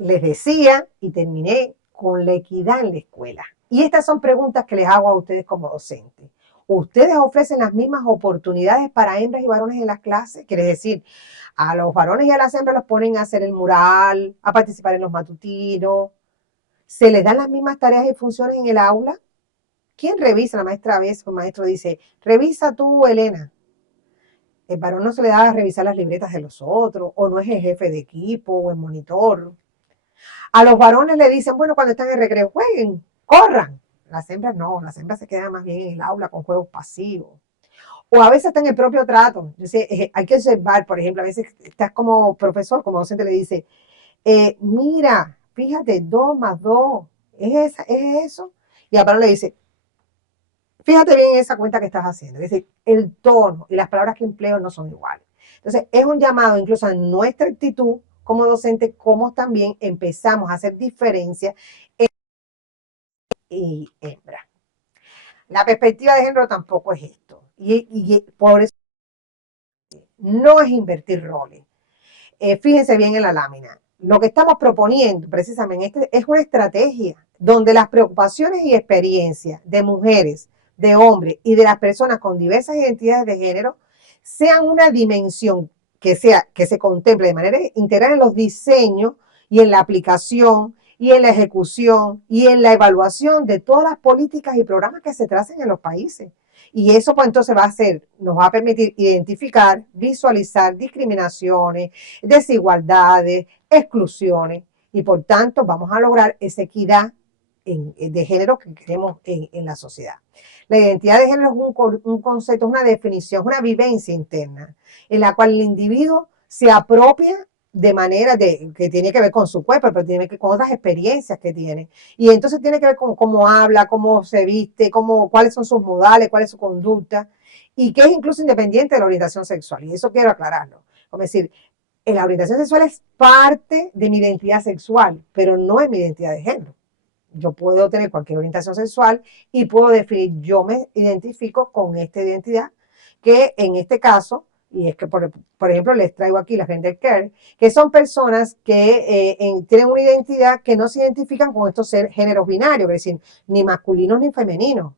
Les decía y terminé con la equidad en la escuela. Y estas son preguntas que les hago a ustedes como docentes. ¿Ustedes ofrecen las mismas oportunidades para hembras y varones en las clases? Quiere decir, a los varones y a las hembras los ponen a hacer el mural, a participar en los matutinos. ¿Se les dan las mismas tareas y funciones en el aula? ¿Quién revisa? La maestra a veces, el maestro dice, revisa tú, Elena. El varón no se le da a revisar las libretas de los otros, o no es el jefe de equipo, o el monitor. A los varones le dicen, bueno, cuando están en recreo, jueguen, corran. Las hembras no, las hembras se quedan más bien en el aula con juegos pasivos. O a veces está en el propio trato. Entonces, hay que observar, por ejemplo, a veces estás como profesor, como docente, le dice, mira, fíjate, 2 más 2, ¿es eso? Y al varón le dice, fíjate bien en esa cuenta que estás haciendo. Es decir, el tono y las palabras que empleo no son iguales. Entonces, es un llamado incluso a nuestra actitud como docente, como también empezamos a hacer diferencia y hembra. La perspectiva de género tampoco es esto. Y por eso no es invertir roles. Fíjense bien en la lámina. Lo que estamos proponiendo precisamente es una estrategia donde las preocupaciones y experiencias de mujeres, de hombres y de las personas con diversas identidades de género sean una dimensión que se contemple de manera integral en los diseños y en la aplicación y en la ejecución y en la evaluación de todas las políticas y programas que se tracen en los países. Y eso pues entonces nos va a permitir identificar, visualizar discriminaciones, desigualdades, exclusiones, y por tanto vamos a lograr esa equidad de género que queremos en la sociedad. La identidad de género es un concepto, una definición, una vivencia interna en la cual el individuo se apropia de manera que tiene que ver con su cuerpo, pero tiene que ver con otras experiencias que tiene. Y entonces tiene que ver con cómo habla, cómo se viste, cuáles son sus modales, cuál es su conducta, y que es incluso independiente de la orientación sexual. Y eso quiero aclararlo. Como decir, la orientación sexual es parte de mi identidad sexual, pero no es mi identidad de género. Yo puedo tener cualquier orientación sexual y puedo definir, yo me identifico con esta identidad, que en este caso, y es que por ejemplo les traigo aquí la gender care, que son personas que tienen una identidad que no se identifican con estos géneros binarios, es decir, ni masculinos ni femeninos.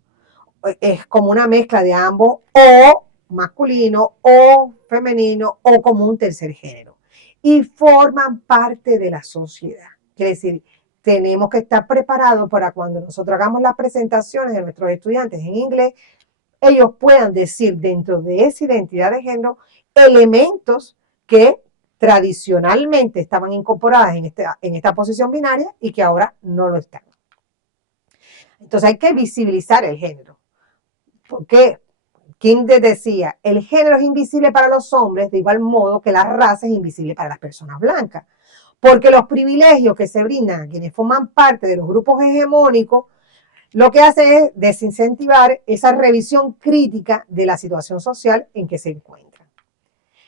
Es como una mezcla de ambos, o masculino, o femenino, o como un tercer género. Y forman parte de la sociedad. Quiere decir, tenemos que estar preparados para cuando nosotros hagamos las presentaciones de nuestros estudiantes en inglés, ellos puedan decir dentro de esa identidad de género elementos que tradicionalmente estaban incorporadas en esta posición binaria y que ahora no lo están. Entonces hay que visibilizar el género. ¿Por qué? Kinder decía, el género es invisible para los hombres de igual modo que la raza es invisible para las personas blancas. Porque los privilegios que se brindan a quienes forman parte de los grupos hegemónicos, lo que hace es desincentivar esa revisión crítica de la situación social en que se encuentran.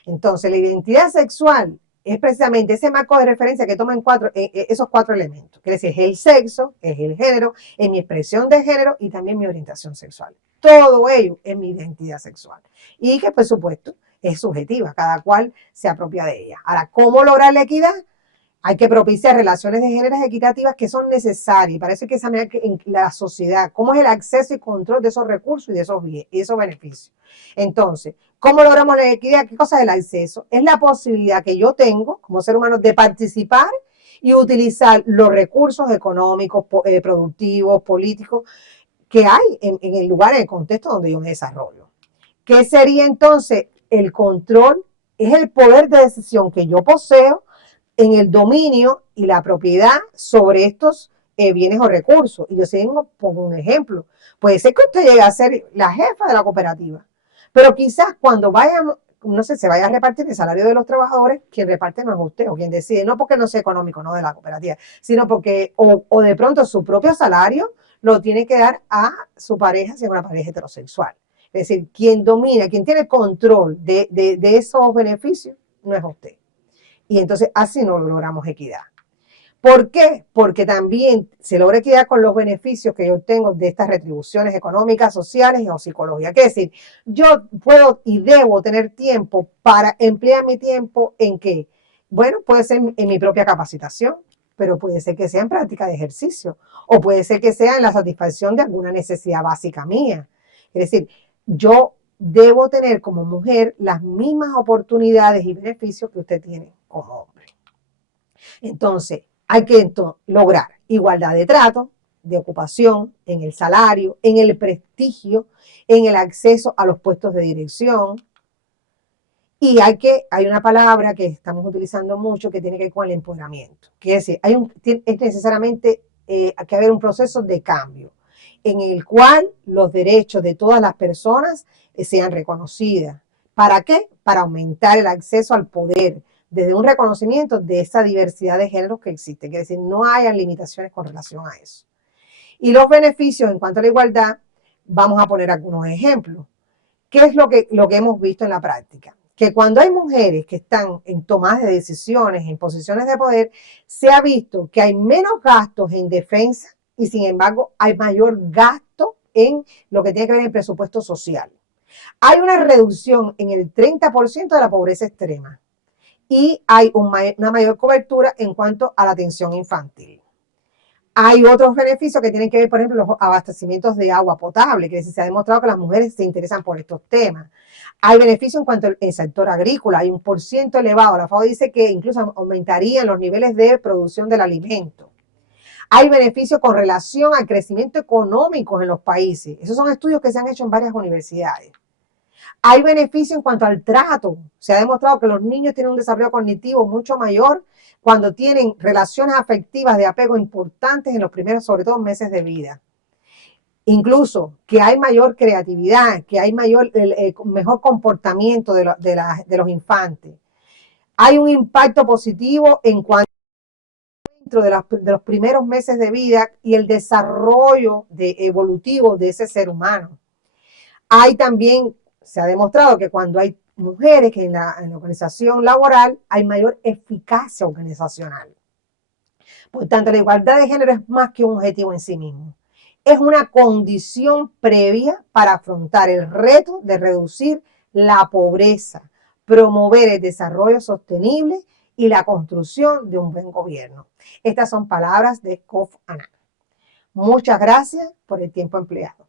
Entonces, la identidad sexual es precisamente ese marco de referencia que toma esos 4 elementos. Quiere decir, es el sexo, es el género, es mi expresión de género y también mi orientación sexual. Todo ello es mi identidad sexual. Y que, por supuesto, es subjetiva. Cada cual se apropia de ella. Ahora, ¿cómo lograr la equidad? Hay que propiciar relaciones de género equitativas que son necesarias. Y para eso hay que examinar en la sociedad cómo es el acceso y control de esos recursos y de esos beneficios. Entonces, ¿cómo logramos la equidad? ¿Qué cosa es el acceso? Es la posibilidad que yo tengo como ser humano de participar y utilizar los recursos económicos, productivos, políticos que hay en el lugar, en el contexto donde yo me desarrollo. ¿Qué sería entonces el control? Es el poder de decisión que yo poseo en el dominio y la propiedad sobre estos bienes o recursos. Y yo pongo un ejemplo. Puede ser que usted llegue a ser la jefa de la cooperativa, pero quizás cuando no sé, se vaya a repartir el salario de los trabajadores, quien reparte no es usted o quien decide, no porque no sea económico, no de la cooperativa, sino porque o de pronto su propio salario lo tiene que dar a su pareja si es una pareja heterosexual. Es decir, quien domina, quien tiene control de esos beneficios, no es usted. Y entonces así no logramos equidad. ¿Por qué? Porque también se logra equidad con los beneficios que yo tengo de estas retribuciones económicas, sociales o psicológicas. ¿Qué decir? Yo puedo y debo tener tiempo para emplear mi tiempo en qué. Bueno, puede ser en mi propia capacitación, pero puede ser que sea en práctica de ejercicio, o puede ser que sea en la satisfacción de alguna necesidad básica mía. Es decir, yo debo tener como mujer las mismas oportunidades y beneficios que usted tiene como hombre. Entonces, hay que lograr igualdad de trato, de ocupación, en el salario, en el prestigio, en el acceso a los puestos de dirección. Y hay una palabra que estamos utilizando mucho que tiene que ver con el empoderamiento. Quiere decir, es necesariamente que haber un proceso de cambio en el cual los derechos de todas las personas sean reconocidas. ¿Para qué? Para aumentar el acceso al poder, desde un reconocimiento de esa diversidad de géneros que existe. Quiere decir, no hayan limitaciones con relación a eso. Y los beneficios en cuanto a la igualdad, vamos a poner algunos ejemplos. ¿Qué es lo que hemos visto en la práctica? Que cuando hay mujeres que están en tomas de decisiones, en posiciones de poder, se ha visto que hay menos gastos en defensa y sin embargo hay mayor gasto en lo que tiene que ver con el presupuesto social. Hay una reducción en el 30% de la pobreza extrema y hay una mayor cobertura en cuanto a la atención infantil. Hay otros beneficios que tienen que ver, por ejemplo, los abastecimientos de agua potable, que se ha demostrado que las mujeres se interesan por estos temas. Hay beneficios en cuanto al sector agrícola, hay un porciento elevado. La FAO dice que incluso aumentarían los niveles de producción del alimento. Hay beneficios con relación al crecimiento económico en los países. Esos son estudios que se han hecho en varias universidades. Hay beneficio en cuanto al trato. Se ha demostrado que los niños tienen un desarrollo cognitivo mucho mayor cuando tienen relaciones afectivas de apego importantes en los primeros, sobre todo, meses de vida. Incluso que hay mayor creatividad, que hay mejor comportamiento de los infantes. Hay un impacto positivo en cuanto de los primeros meses de vida y el desarrollo evolutivo de ese ser humano. Hay también, se ha demostrado que cuando hay mujeres que en la organización laboral hay mayor eficacia organizacional. Por tanto, la igualdad de género es más que un objetivo en sí mismo. Es una condición previa para afrontar el reto de reducir la pobreza, promover el desarrollo sostenible y la construcción de un buen gobierno. Estas son palabras de Kofi Annan. Muchas gracias por el tiempo empleado.